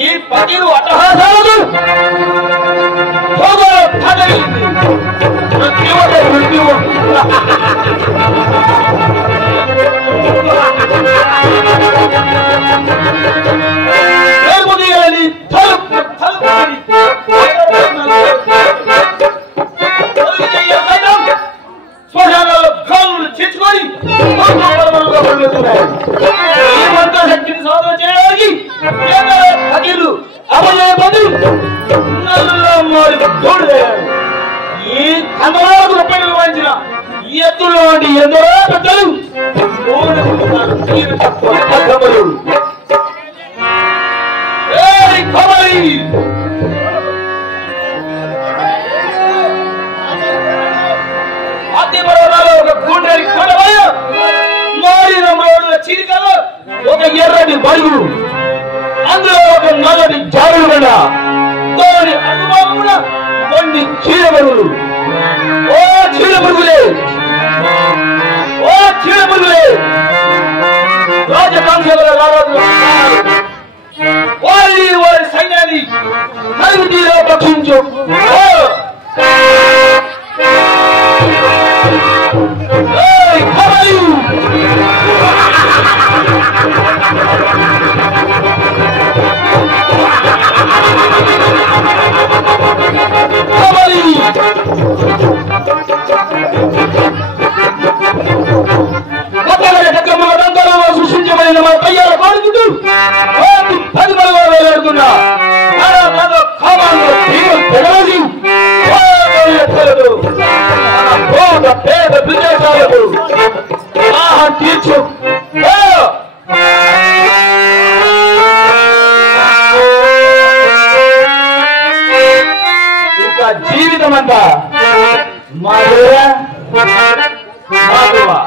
ఈ ఈ పతిరు అట్టహాసాలు శ్మశానాల్లో గాలులు చేర్చుకొని శక్తిని సాధన చేయడానికి పతిలు అమలైపోయి ఈ కందరాలకు రూపాయలు వాయించిన ఈ ఎత్తుల్లో వంటి ఎందరో పెద్దలు చీరికలో ఒక ఎర్రని బలుగులు అందులో ఒక నల్లని జారుడు గండ దాని అనుభవమున కొన్ని చీరబరుగులు ఓ చీరబరుగులే రాజకాంక్షల రారాజు వారి సైన్యాన్ని నలుగురిలో రక్షించు సృష్టించబడిన మన పయ్యాల పాడుకుంటూ 10 మందిగా వేలాడుతున్నా పేద విదేశాలకు తీర్చు ఇంకా జీవితం అంతా మాధురా మాధువా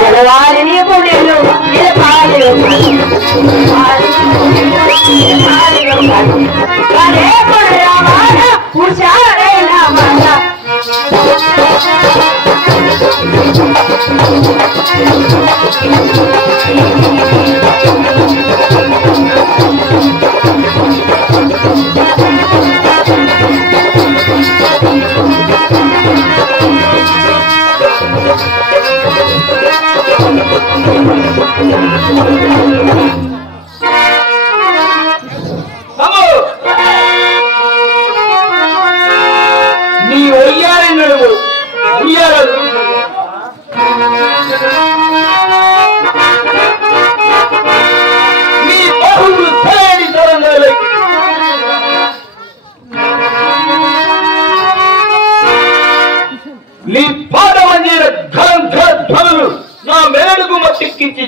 జలవారిని పుణ్యులు హుషారైన మాట నీ ఒయ్యాలి నడువు ఉయ్యాలలు నీ బాహువులు తయారీ తరంగాలు నీ పాట మందిర ధ్వనులు నా మేలుకు మట్టిక్కించి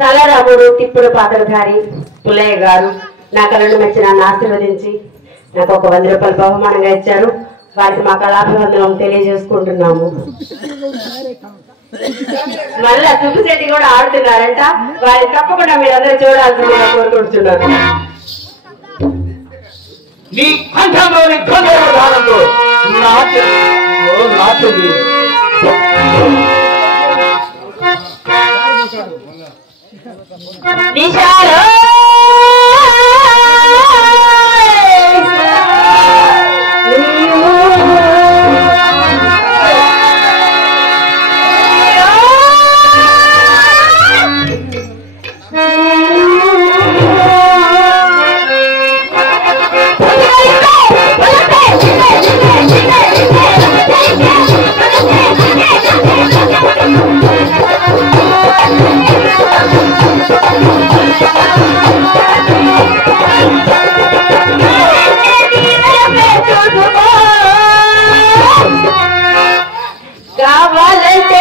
తలరాముడు తిప్పుడు పాత్రధారి పుల్లయ్య గారు నా కళను మెచ్చి నన్ను ఆశీర్వదించి నాకు ఒక 100 రూపాయలు బహుమానంగా ఇచ్చారు. వారికి మా కళాభివందనం తెలియజేసుకుంటున్నాము. మళ్ళా సుబ్బుశెట్టి కూడా ఆడుతున్నారంట. వారిని తప్పకుండా మీరందరూ చూడాల్సిందిగా కోరుకుంటున్నారు. నీ కంఠంలోని గంధర్వధానంతో నాట్యం నిశాలో కావాలంటే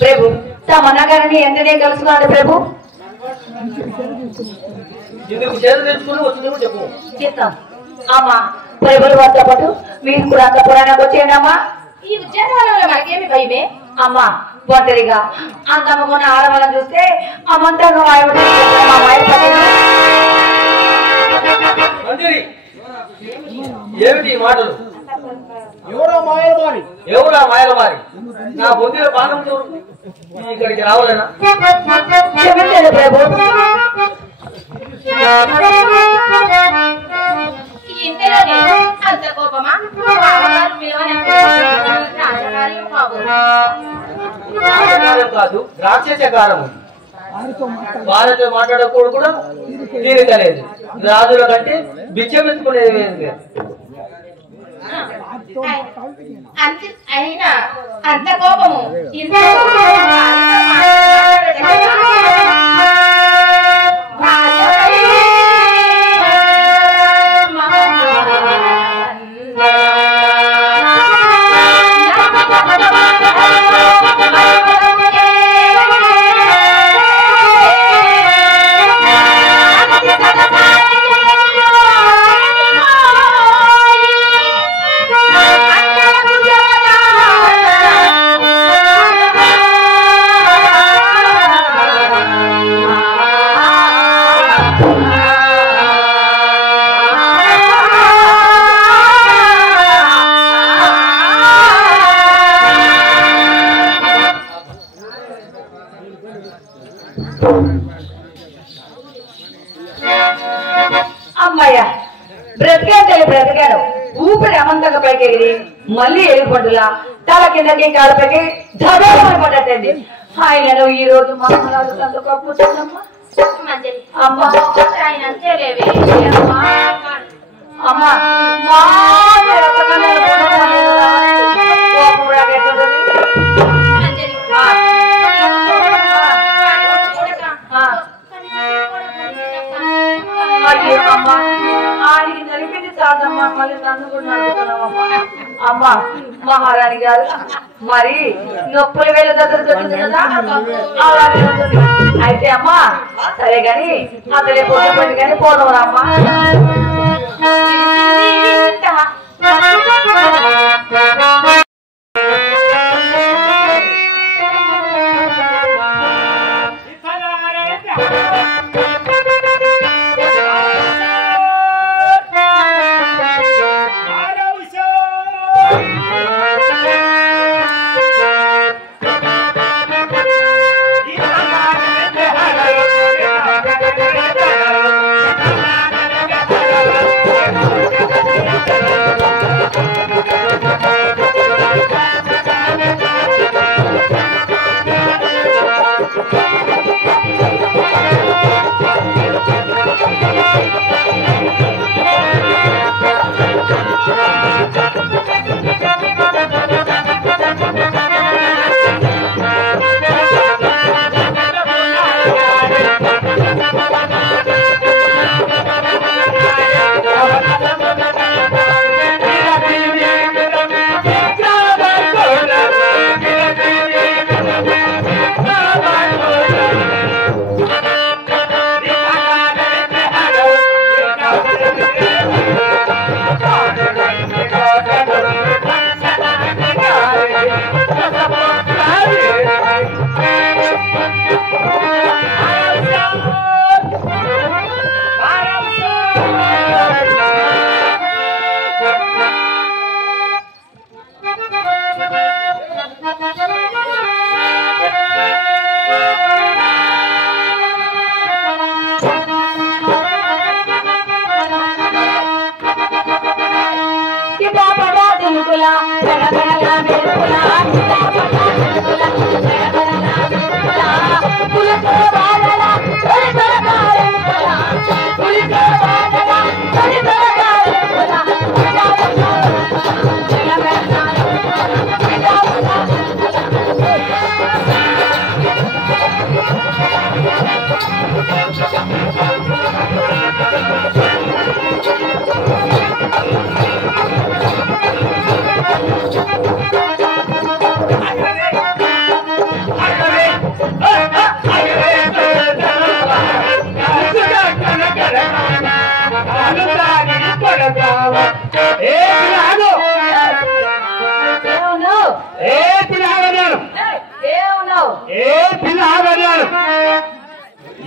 ప్రభు తమన్నా గారిని ఎంతనే కలుసుకున్నాడు ప్రభు చెప్తాం అమ్మా ప్రభుల వారితో పాటు మీరు కూడా అంత పురాణానికి వచ్చేయండి అమ్మా. ఈ ఉద్యానవనంలో మనకేమి భయమే అమ్మా. ఒంటరిగా అందమ్మకున్న ఆడవాళ్ళని చూస్తే అమ్మంతా ఏమిటి మాటలు? ఎవరా మాయలమారి? నా బొందిలో బాణం ఇక్కడికి రావాలనా? క్షమించండి ప్రభు. అంత కోపమా? కాదు, రాక్షసకారము. వారితో మాట్లాడకూడదు కూడా తీరికలేదు. రాజుల కంటే బిచ్చం ఎత్తుకునేది అయినా అంత కోపము అమ్మయ్య బ్రతికాను తల్లి బ్రతికాను. ఊపిరి అమంతంగా పైకి ఎగిరి మళ్ళీ ఎలుగుబంటులా తల కిందకి కాళ్ళపైకి ధడమని పడ్డట్టండి. ఆయనను ఈ రోజు మా అమ్మగారు కూర్చోండమ్మా. అమ్మా ఆయన అంతేలేవే అమ్మా అమ్మా ఆయనకి జరిపింది చాలమ్మా. మళ్ళీ నన్ను కూడా అడుగుతున్నామమ్మా. అమ్మా మహారాణి గారు మరి నొప్పుల వేళ దగ్గర దొరుకుతుంది కదా అలాగే ఉంటుంది. అయితే అమ్మా సరే గాని అతడే పోటీ కానీ పోదవరా అమ్మా.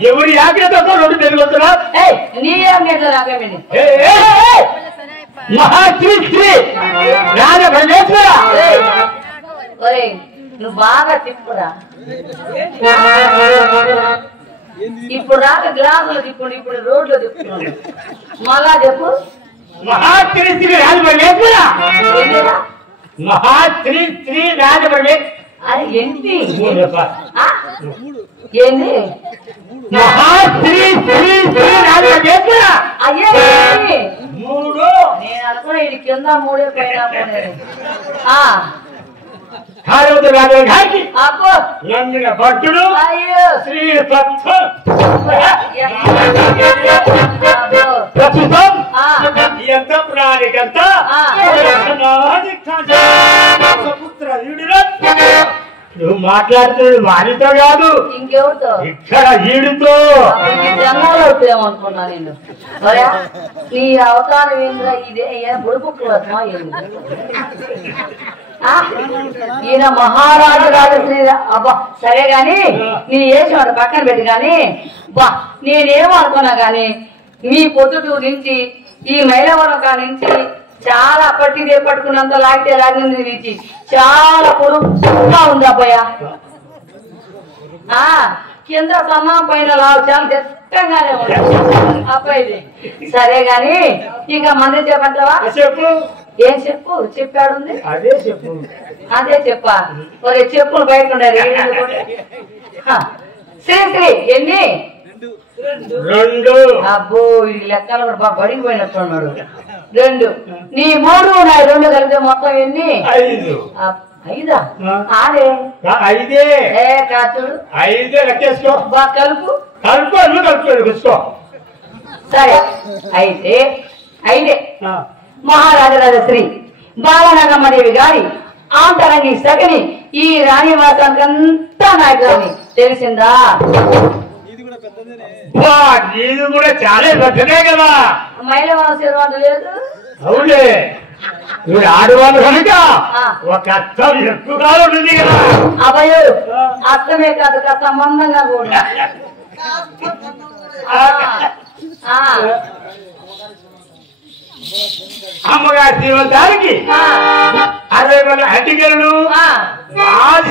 ఎవరి ఆజ్ఞతో రెండు తెలుగుతున్నా మహాశ్రీ శ్రీ రాజభండేశ్వర నువ్వు బాగా తిప్పురా. ఇప్పుడు రాక గ్లాసులు తిప్పుడు ఇప్పుడు రోడ్లు తిప్పుతున్నాడు. మళ్ళా చెప్పు. మహాశ్రీ శ్రీ రాజభండేశ్వర మహాశ్రీ శ్రీ రాజభండేశ్వర అది ఏంటి ఏంది మహాశ్రీ శ్రీ శ్రీ రాజభండేశ్వర అయ్యే మూడు నేను అనుకున్నా ఇది కింద మూడే పైన నమ్మిన భక్తుడు శ్రీ ప్రస్తుతం ఎంత ప్రాణికంత పుత్ర నువ్వు మాట్లాడుతుంది వారితో కాదు ఇంకెవరితో ఇక్కడ ఈడుతో జన్మలో అవుతామనుకున్నా నేను. నీ అవతారం ఏంద్రా ఇదే బుడుపుక్కు వస్తున్నా ఈయన మహారాజు రాజశ్రీ. అబ్బా సరే గాని నీ వేసి వాడు పక్కన పెట్టి గాని బా నేనేమో అనుకున్నా గాని మీ పొద్దుటూరు నుంచి ఈ మైలవరం కా నుంచి చాలా పట్టిదే పట్టుకున్నంత లాగితే లాగిన నుంచి చాలా పొడుగుగా ఉంది అబ్బాయ. కింద సన్నా పైన లావు చాలా దట్టంగానే ఉంది అబ్బాయిది. సరే గాని ఇక మంది చెప్పంటావా? చెప్పు. ఏం చెప్పు చెప్పాడుంది అదే చెప్పు. అదే చెప్పా మరి చెప్పులు బయట ఉండాలి శ్రీ ఎన్ని 2. అబ్బో ఈ లెక్కలు కూడా బాగా పడిపోయినట్టున్నాడు 2 నీ 3 ఉన్నాయి 2 కలిపితే మొత్తం ఎన్ని 5. 5 ఆడే 5 ఏ కాచుడు 5 లెక్కేసుకో. బాగా కలుపు కలుపుకో. సరే అయితే 5 మహారాజరాజ శ్రీ బాలనగమ్మదేవి గారి ఆంతరంగి సగని ఈ రాణి వాసానికంతా నాయకులని తెలిసిందా నీది కూడా చాలా పెద్దనే కదా. మహిళ మనసు లేదు అవునే నువ్వు ఆడవాళ్ళు కనుక ఒక అర్థం ఎక్కువగా ఉంటుంది కదా. అభయు అర్థమే కాదు సంబంధంగా కూడా అమ్మగారి జీవితానికి 60 మంది అడ్డిగలు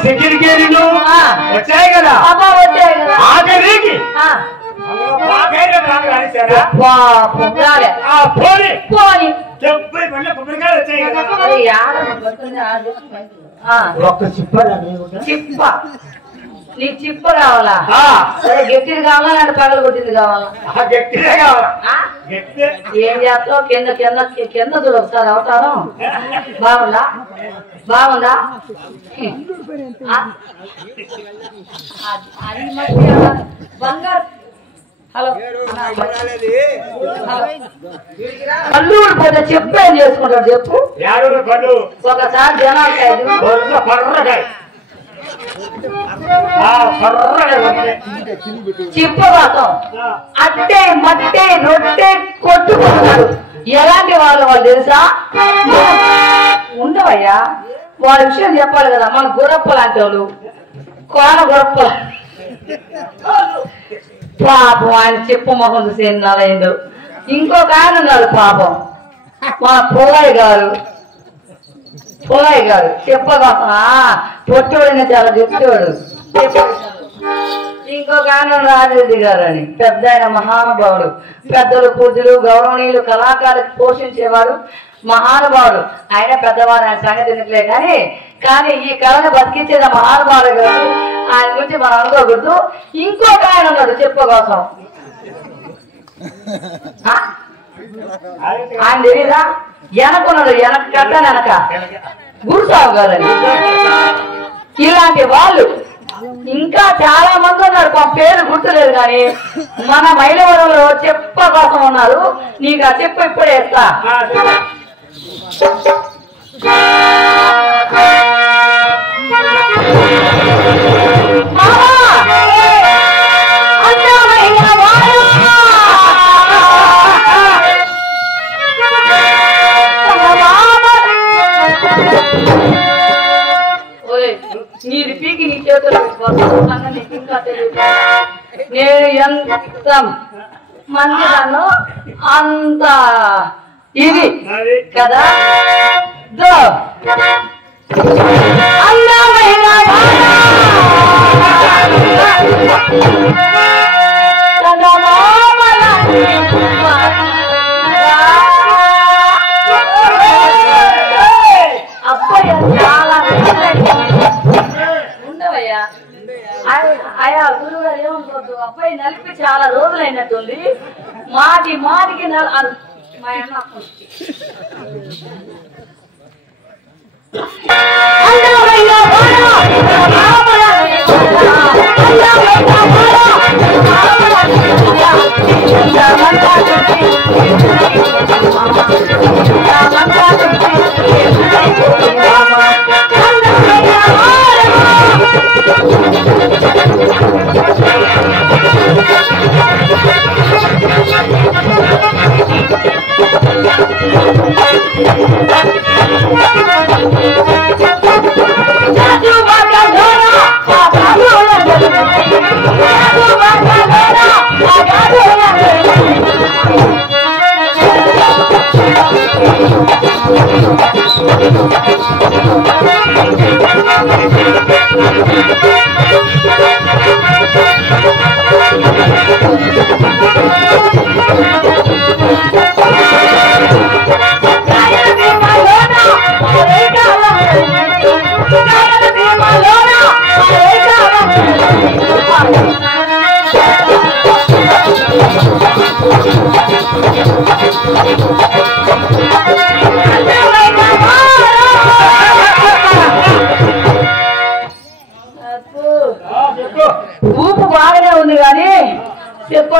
సెక్యూరిటీలు వచ్చాయి కదా. ఆఖరికి కొబ్బరికాయలు వచ్చాయి కదా. ఒక్క చిప్ప నీ చిప్ప కావాలా గట్టిది కావాలా అంటే పగలు కొట్టింది కావాలా గట్టిదే కావాలా. ఏం చేస్తావు కింద కింద కింద చూడు ఒకసారి అవతారం బాగుందా బాగుందా అది మధ్య బంగారు హలో కళ్ళు ఊడిపోతే చెప్పు ఏం చేసుకుంటాడు చెప్పు ఒకసారి జనాలు చిప్పవాసం అట్టే మట్టే రొట్టె కొట్టుకుంటారు ఎలాంటి వాళ్ళు తెలుసా ఉండవయ్యా వాళ్ళ విషయం చెప్పాలి కదా మన గురప్ప లాంటి వాళ్ళు కోన గురప్ప పాపం ఆయన చెప్పు మొహం చూసి ఎన్నాళ్ళైందో ఇంకొక ఆయన ఉన్నారు పాపం మన పుల్లయ్య గారు చెప్పగాసం పొట్టోడిని చాలా చెప్తాడు ఇంకొక ఆయన రాజరెడ్డి గారు అని పెద్ద ఆయన మహానుభావుడు పెద్దలు పూజలు గౌరవనీయులు కళాకారులకు పోషించేవాడు మహానుభావుడు ఆయన పెద్దవాడు ఆయన సంగతి ఎందుకులే కానీ ఈ కళను బతికించేది మహానుభావుడు గారు ఆయన గురించి మనం అనుకోకూడదు ఇంకొక ఆయన ఉన్నాడు చెప్పకోసం ఆయన తెలీదా వెనకున్నాడు కట్ట వెనక గురుసాగు గారని ఇలాంటి వాళ్ళు ఇంకా చాలా మంది ఉన్నారు పేరు గుర్తులేదు కానీ మన మైలవరంలో చెప్ప కోసం ఉన్నారు నీకు ఆ చెప్ప ఇప్పుడే ఇస్తా నీది పీకి నీ చేతులు నీకు ఇంకా తెలియదు నేను ఎంత మంది నన్ను అంత ఇది కదా అందమైన అబ్బాయి చాలా ఉండవయ్యా అయ్యా గురువు గారు ఏమనుకోవద్దు అబ్బాయి నలిపి చాలా రోజులైనట్టుంది మాటికి మా అన్న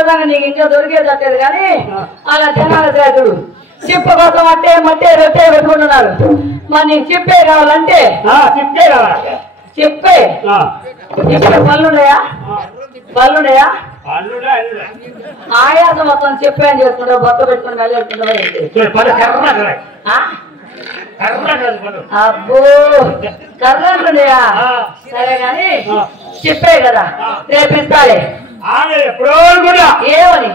పోతాను నీకు ఇంకా దొరికేదట్టేది కానీ అలా జనాల చేతుడు చిప్ప కోసం అట్టే మట్టే రొట్టే పెట్టుకుంటున్నారు. మరి నీకు చిప్పే కావాలంటే చిప్పే కావాలి. చెప్పే ఇప్పుడు పళ్ళున్నాయా? పళ్ళున్నాయా? ఆయాసం మొత్తం చెప్పే అని చేసుకుంటావు, బొత్త పెట్టుకుని మళ్ళీ వెళ్తుంటావా? అబ్బో కర్రంటున్నాయా? సరే గాని చెప్పే కదా రేపు ఇస్తాలే. ఏమని?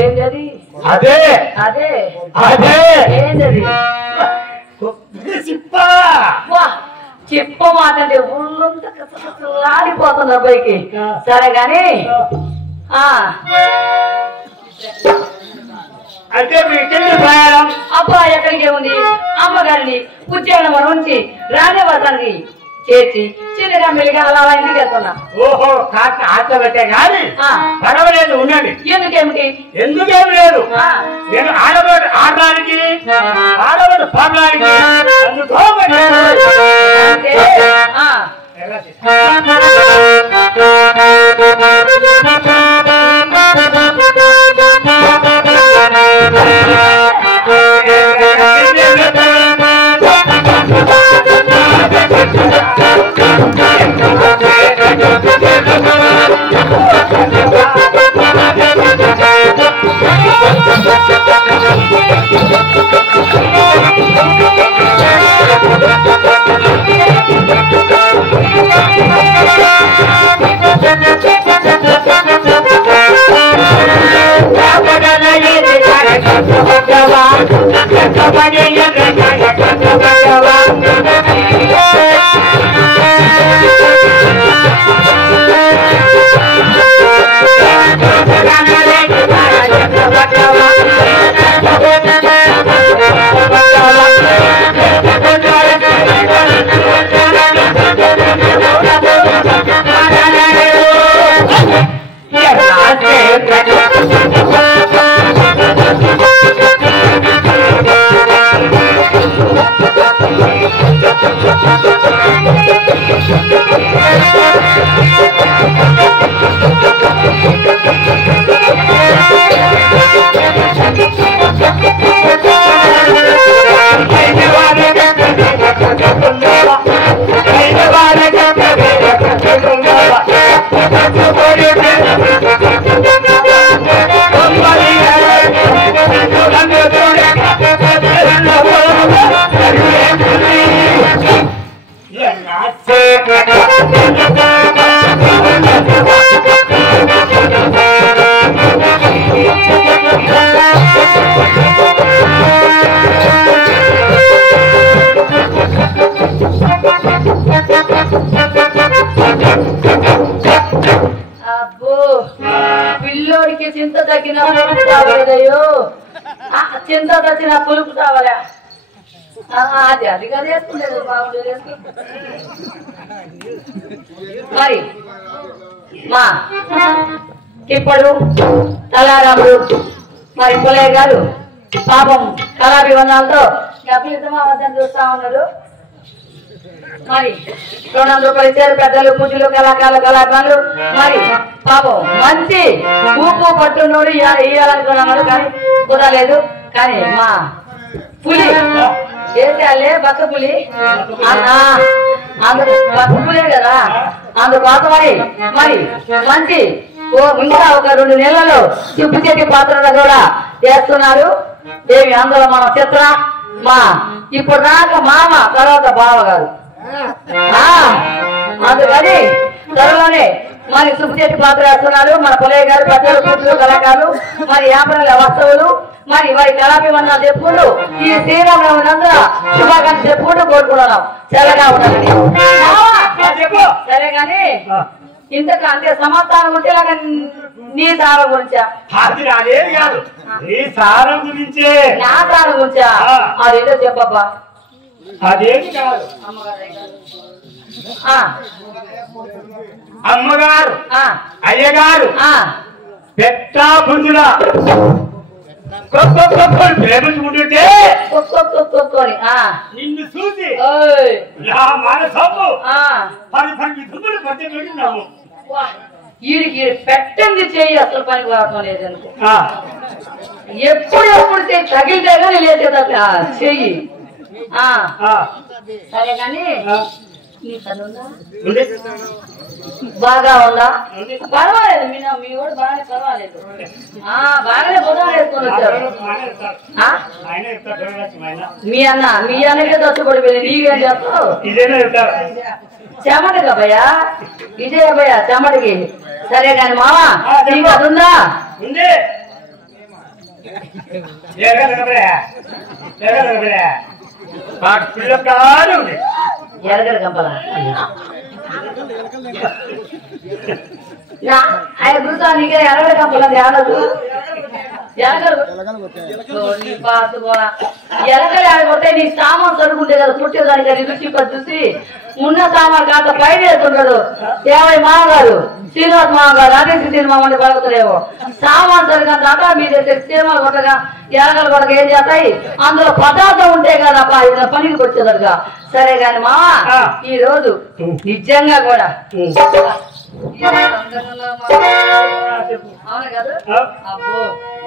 ఏంటది? అదే అదే అదే ఏంటది? చెప్ప మాట అంటే ఊళ్ళంతా ఆడిపోతుంది అబ్బాయికి. సరే గాని అంటే ప్రయాణం అబ్బా ఎక్కడికి ఉంది? అమ్మగారిని ఉద్యానవనం నుంచి రాజవర్తానికి చేర్చి చిన్నగా మెల్లిగా అలా ఇంటికి వెళ్తున్నా. ఓహో కాక ఆశ పెట్టే గాని పర్వాలేదు ఉండండి. ఎందుకేమిటి? ఎందుకేమి లేదు. నేను ఆడబడి ఆడడానికి ఆడబడి పాడడానికి పిల్లోడికి చింత తగ్గిన పులుపు తాగలేదయ్యో. చింత తగ్గిన పులుపు తాగలే. అది అది కదా వేసుకునేది బాగుండేది. మరి మా ఇప్పుడు తలారాముడు మరి పుల్లయ్య గారు పాపం కళాభివందాలతో డబ్బులు చూస్తా ఉన్నారు. మరి 200 రూపాయలు ఇచ్చారు పెద్దలు, పూజలు, కళాకారులు. మరి పాపం మంచి ఊపు పట్టునోడు ఇయ్యాలనుకున్నాడు కానీ కుదరలేదు. కానీ మా పులి చేసేయాలే బక్క పులి అన్నా, అందుకు బక్క పులే కదా, అందుకోసమని మరి మంచి ఇంకా ఒక 2 నెలల్లో చిప్పు చెట్టి పాత్రలు కూడా చేస్తున్నారు. ఏమి అందులో మన చిత్ర మా ఇప్పుడు దాకా మామ తర్వాత బావ గారు. అందుకని త్వరలోనే మరి సుబ్బుచెట్టి పాత్ర వేస్తున్నారు. మన పుల్లయ్య గారు పెద్దలు, పూజలు, కళాకారులు, మరి వ్యాపారాల వస్తువులు, మరి వారి కళాభివందనాలు చెప్పుకుంటూ ఈ శ్రీరామనవమి నందున శుభాకాంక్షలు చెప్పుకుంటూ కోరుకుంటున్నాం. చల్లగా ఉండాలని. సరే గాని ఇంతకు అంటే సమాధానం ఉంటే ఇలాగ నీ సారం గురించా? అది అదేది కాదు, నీ సారం గురించే. నా సారం గురించా? అదేదో చెప్పబ్బా. అదేది కాదు, అమ్మగారు అయ్యగారు పెట్టా పుంజులా ప్రేమించుకుంటుంటే నిన్ను చూసి నా మనసము 10 దుమ్ములు పట్టి పెట్టినావు. వీడికి పెట్టండి చెయ్యి అసలు పని కావటం లేదు అనుకో ఎప్పుడు తగిలితే కానీ లేచేది చెయ్యి సరే కానీ నీ పని ఉందా బాగా ఉందా పర్వాలేదు మీ కూడా బాగానే పర్వాలేదు బాగానే బుధాలు వేసుకొని వచ్చారు మీ అన్నకే దొచ్చబడిపోయింది నీకేం చెప్తావు చెమటగా భయ్యా ఇదే భయ్యా చెమటకి సరే కాని మావా నీకు అది ఉందా ఎరగడ కంపల ఆయన గురుతా నీకే ఎరగడ కంపల ఆడదు ఎలకలు ఆడకొట్టే నీ సామాన్ సరుకుంటే కదా పుట్టేదానికి అది రుచి చూసి ఉన్న సామాన్ కాక పైన వేస్తుంటాడు దేవయ్య మామగారు శ్రీనివాస్ మామగారు అదే సినిమా మంది పడుతుందేమో సామాన్ సరిగా దాకా మీరు సినిమాలు కొట్టగా ఎలకలు కొట్టక ఏం చేస్తాయి అందులో పదార్థం ఉంటే కదా పనికి వచ్చేదరుగా సరే కాని మావా ఈ రోజు నిజంగా కూడా అవును కదా అబ్బో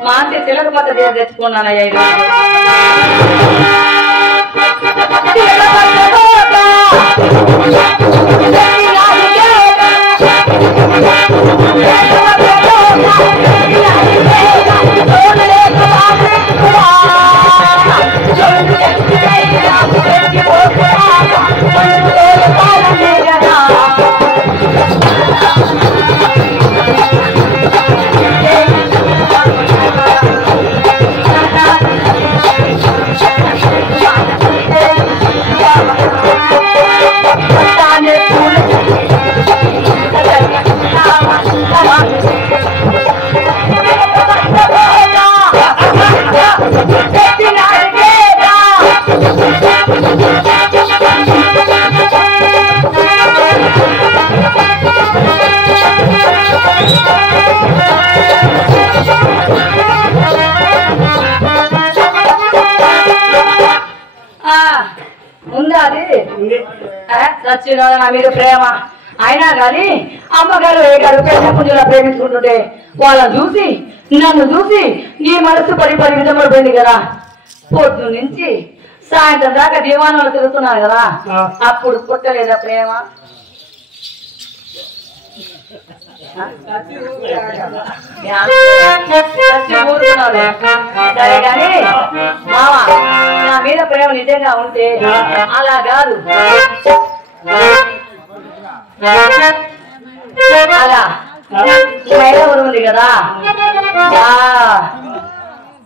మా అంటే తిలక పద్ధతి తెచ్చుకున్నానయ్యా ఉందా అది సచ్చినోడు నా మీద ప్రేమ అయినా గాని అమ్మగారు గారు పెద్ద పుంజులా ప్రేమించుకుంటుంటే వాళ్ళని చూసి నన్ను చూసి నీ మనసు పడి విధమైపోయింది కదా పొద్దు నుంచి సాయంత్రం దాకా దీవానంలో తిరుగుతున్నారు కదా అప్పుడు పుట్టలేదా ప్రేమ సరే గాని మావా నా మీద ప్రేమ నిజంగా ఉంటే అలా కాదు అలా మైలవరం ఉంది కదా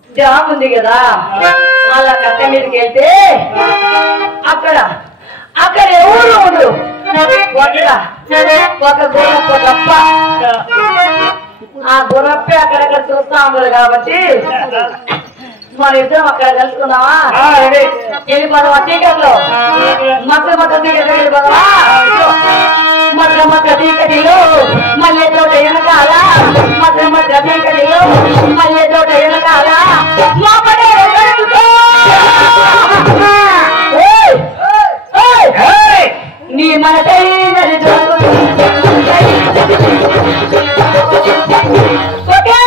డ్యామ్ ఉంది కదా అలా కట్ట మీదకి వెళ్తే అక్కడ ఎవరు ఉండరు ఒక గుర్రప్ప తప్ప ఆ గుర్రప్పే అక్కడక్కడ చూస్తా ఉండదు కాబట్టి మన ఇద్దరం అక్కడ కలుసుకుందామా వెళ్ళిపోదామా టీకట్లో మక్క టీకట్లో వెళ్ళిపోదామా మక్క టీకటిలో మళ్ళీ తోట వెనకాల మక్క టీకటిలో మళ్ళీ తోట వెనకాల నీ మనకైనది ఓకే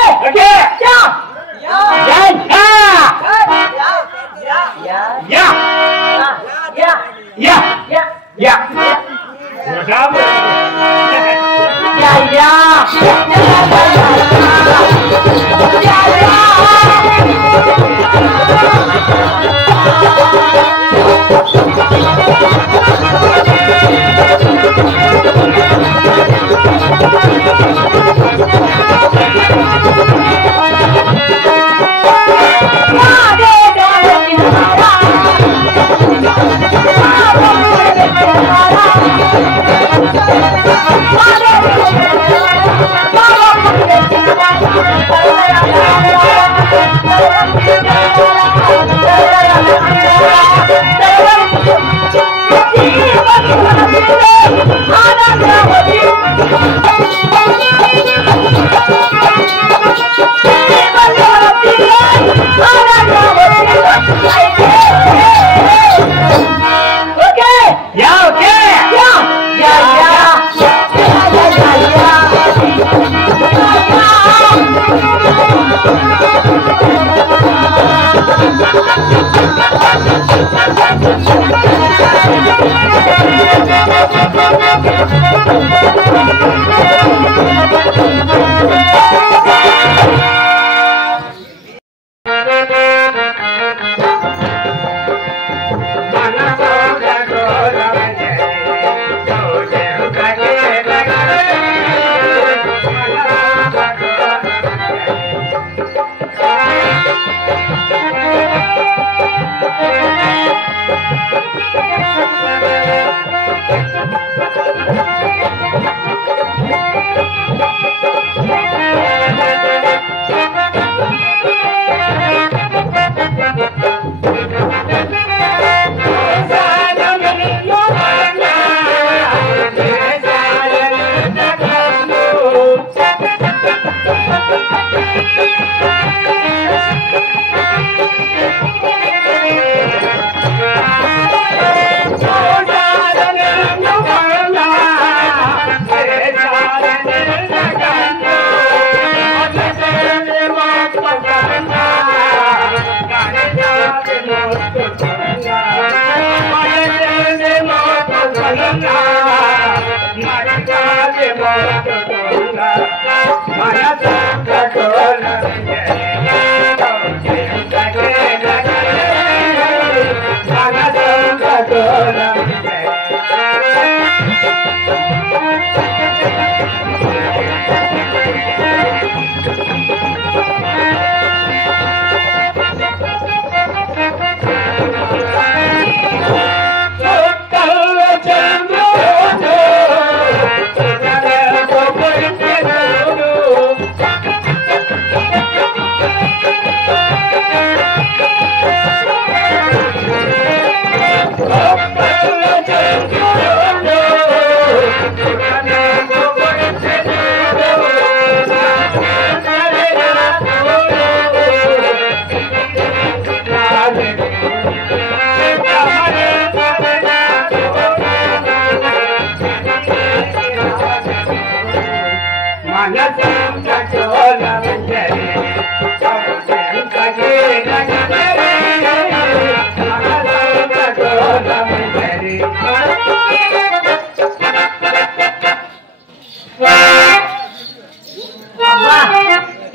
Yeah.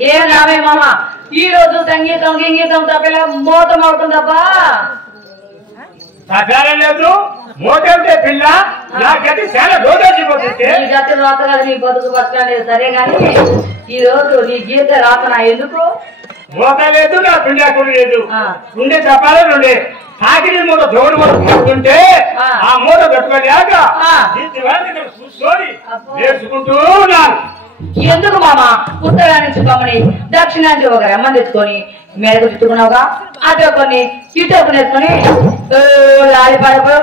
ఏం రావే మామ ఈ రోజు సంగీతం గింగీతం తప్పేలా మోతం అవుతుందబ్బా లేదు మోటే పిల్ల నాకైతే చాలా రోజుపోతుంది నీ గతి రాత కదా నీ బతుకు బతకలేదు సరే గాని ఈ రోజు నీ గీత రాతనా ఎందుకు మోత లేదు నా పిండాకుడు లేదు ఉండే చెప్పాలి నుండే సాగిరి మూత జోడు మూత పడుతుంటే ఆ మూత పెట్టుకోలేక కూర్చొని నేర్చుకుంటూ ఉన్నాను ఎందుకు మామ ఉత్తరానికి బొమ్మని దక్షిణానికి ఒక రమ్మని తెచ్చుకొని మెడకు చుట్టుకున్నావుగా అటు కొన్ని ఇటు నేర్చుకొని లాలి పడకపో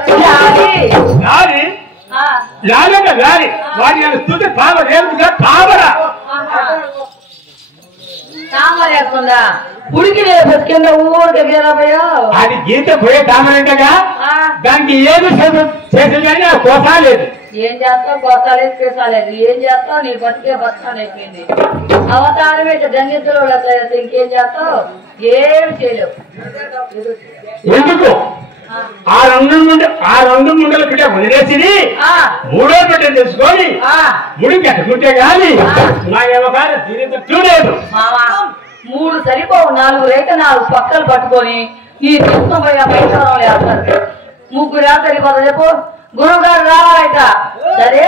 లాలి లాలి వాడి స్థుతి పావరా పావరా తామరేస్తుందా ఉడికి కింద ఊరికి ఎగరపోయా అది గీత పోయే తామరేంటగా దానికి ఏమి చేసేదని కోసా లేదు ఏం చేస్తావు గోసాలేదు పేసాలేదు ఏం చేస్తావు నీ బతికే బతకాలు అయిపోయింది అవతారమే గంగితులు ఇంకేం చేస్తావు ఏం చేయలేవు ఎందుకు ఆ రెండు ముండల పిట్ట వదిలేసి మూడో పెట్ట తెలుసుకొని ముడి కట్టుకుంటే గాని నా వ్యవహారం దీనితో చూడలేదు మూడు సరిపోవు 4 రైతే 4 పక్కలు పట్టుకొని నీ తీసుకొని పోయి ఆ పైసలు వేస్తారు ముగ్గురు సరిపోతుంది చెప్పు గురువు గారు రావాలట సరే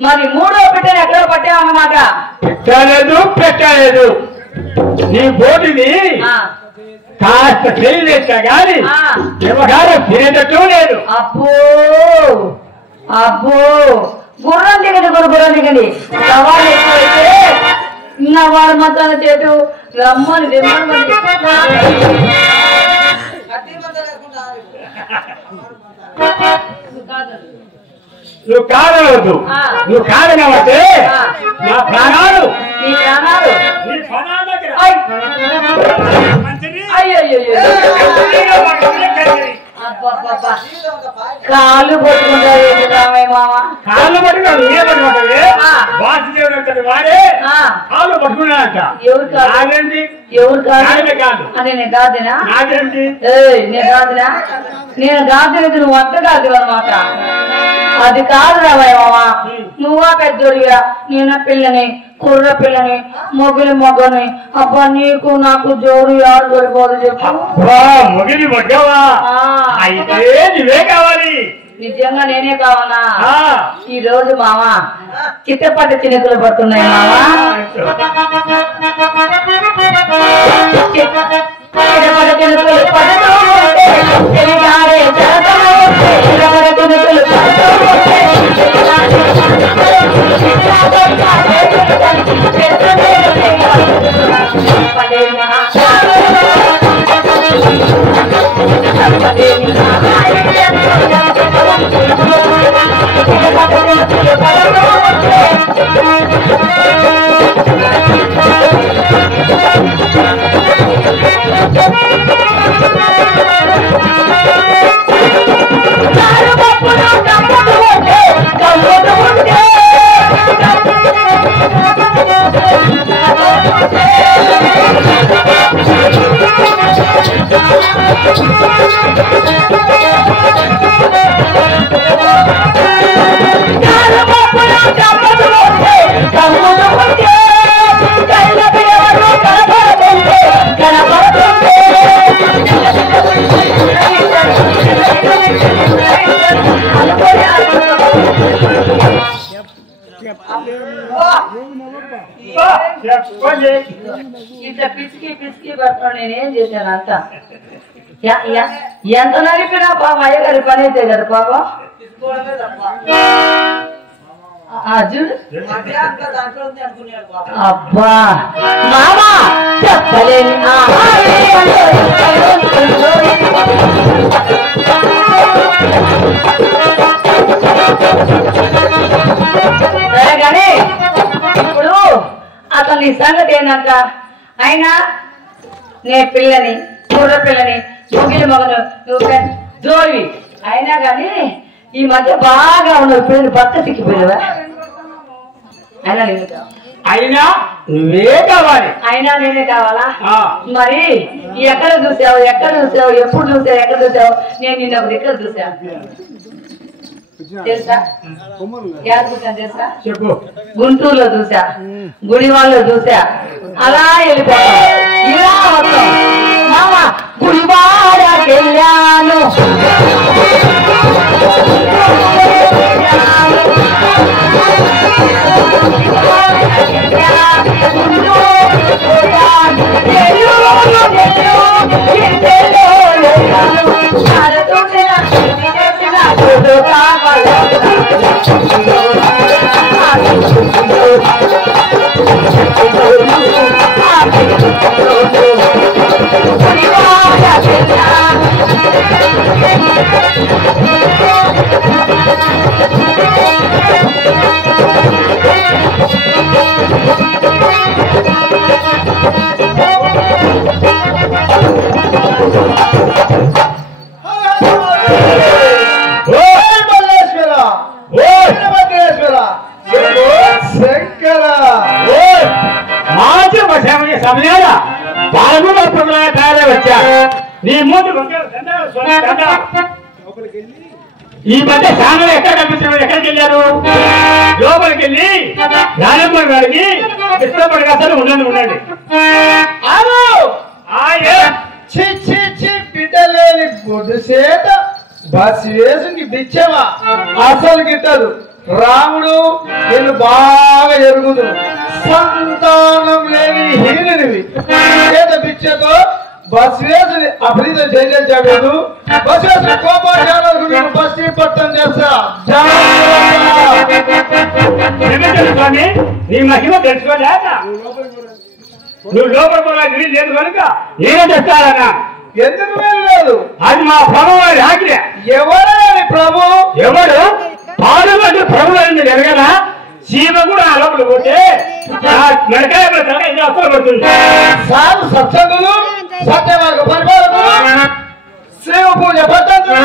మరి మూడో పెట్టని ఎక్కడో పట్టామన్నమాట పెట్టలేదు నీ బోటిని కాస్త తెలియలేక గాని వ్యవహారం తినేటట్టు లేదు అబ్బో అబ్బో గుర్రం దిగండి గుర్రం దిగండి సవాళ్ళు ఎక్కువైతే ఇంకా వాడు మొత్తాల చేటు రమ్మని దిమ్మని నువ్వు కాదనవద్దు నువ్వు కాదనవద్దే నా ప్రాణాలు నీ ప్రాణాలు కాళ్ళు పట్టుకుంటారు రామయ్య మామ కాళ్ళు పట్టుకున్నాడు ఏ పట్టుకుంటాడు వాసుదేవుడు వాడే కాళ్ళు పట్టుకున్నాడంట ఎవరు కాదు ఎవరు కాదు అని నేను కాదునా నాకేంటి నేను కాదునా నేను కాదు నువ్వు అత్త కాదు అనమాట అది కాదు రావయ్యమ్మ, నువ్వా పెద్దోడిగా నేను పిల్లని కుర్ర పిల్లని మొగిలి మొగ్గని. అబ్బా నీకు నాకు జోడు ఎవరు దొరిపోదు చెప్పు. మొగిలి మొగ్గవా? అయితే నువ్వే కావాలి. నిజంగా నేనే కావాలా? ఈ రోజు మావా చిత్తపట్ట చినుకులు పడుతున్నాయి మావా. చిత్తపట్ట చినుకులు పడుతూ ఉంటే చెలిగారే జరగను ఉంటే చిత్తపట్ట చినుకులు పడుతూ ఉంటే ఇట్లా పిసికి పిసికి పడతాను. నేనేం చేశాను అంత ఎంత నడిపినా పాపం అయ్యగారి పని అయితే కదా పాపం. చూడు అబ్బా మామా చెప్పలేని సరే కానీ ఇప్పుడు అతని సంగతి ఏంటంట. అయినా నే పిల్లని కుర్ర పిల్లని మొగిలి మగను నువ్వు జోడి అయినా కానీ ఈ మధ్య బాగా ఉన్నావు. ఇప్పుడు భర్త సిక్కిపోయినవా? అయినా నేను అయినా నువ్వే కావాలి. అయినా నేనే కావాలా? మరి ఎక్కడ చూసావు ఎప్పుడు చూసావు ఎక్కడ చూసావు? నేను నిన్న ఒక దగ్గర చూసాను తెలుసా? చూసాను తెలుసా? చెప్పు. గుంటూరులో చూసా, గుడివాడలో చూసా, అలా వెళ్ళిపోతా ఇలా వస్తాం. మామా గుడివాడకెళ్ళాను సమయాల పాల్గొన్నప్పుడు తయారై వచ్చా. నీ ముందు ఈ మధ్య ఛానల్ ఎక్కడ కనిపించారు? ఎక్కడికి వెళ్ళారు? లోపలికి వెళ్ళి నానమ్మ గారికి ఇష్టపడి అసలు ఉండండి. బిడ్డలేని బొడ్డు చేత బస్ వేసుకి బిచ్చమా అసలు గిట్టదు. రాముడు నేను బాగా ఎరుగుదు. సంతానం లేని హీనునివి చేత బిచ్చతో బస్ వేసుని అభివృద్ధి చేసేసాడు. బస్ వేసుని కోపాలు బస్ పట్టం చేస్తా. స్వామి నీ మహిమ తెలుసుకోలేక నువ్వు లోపల కూడా గిరి లేదు కనుక నేనే తెస్తానన్నా. ఎందుకు వెళ్ళలేదు? అది మా ప్రభు వారి ఆజ్ఞ. ఎవరైనా ప్రభు? ఎవడు పాడుబడి ప్రభు అయింది ఎరగదా? సీమ కూడా ఆ లోపల పోతే మెడకాయ అసలు పడుతుంది. సాధు సత్సంగులు సత్యమార్గ పరిపాలకులు శివ పూజ పద్ధతులు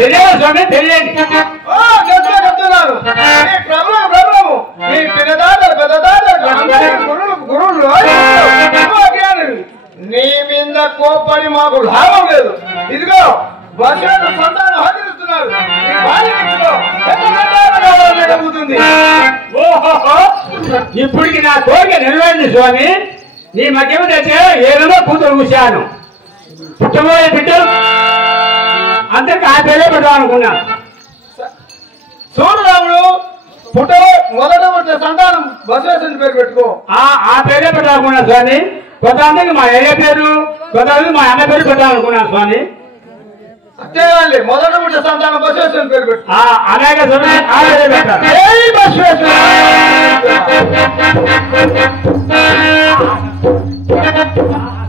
తెలియదు స్వామి తెలియండి. చెప్తున్నారు ప్రభువు మీ పిల్లదాతలు పెద్దదాతలు గురువులు నీ మీద కోపని మాకు లాభం లేదు. ఇదిగో బసవేశ్వర సంతానం హరిస్తున్నారు ఈ బాల్యంలో జరుగుతుంది. ఓహో ఇప్పటికి నా కోరిక నెరవేరింది స్వామి. నీ మధ్యమ తెచ్చే ఏదో కూతురు కూర్చాను. పుట్టబోయే బిడ్డలు అందరికి ఆ పేరే పెట్టాలనుకున్నా. సూర్యరాముడు మొదట పుట్టిన సంతానం బసవేశ్వరుని పేరు పెట్టుకో. ఆ పేరే పెట్టాలనుకున్నా స్వామి. కొంతమందికి మా అయ్య పేరు, కొంతమందికి మా అన్న పేరు పెట్టాలనుకున్నాను స్వామి. అంతేగాని మొదట పుట్టిన సంతానం బసవేశ్వరుని పేరు పెట్టు. అలాగే స్వామి ఆ పేరే పెట్టాలి. జై బసవేశ్వర. ఆ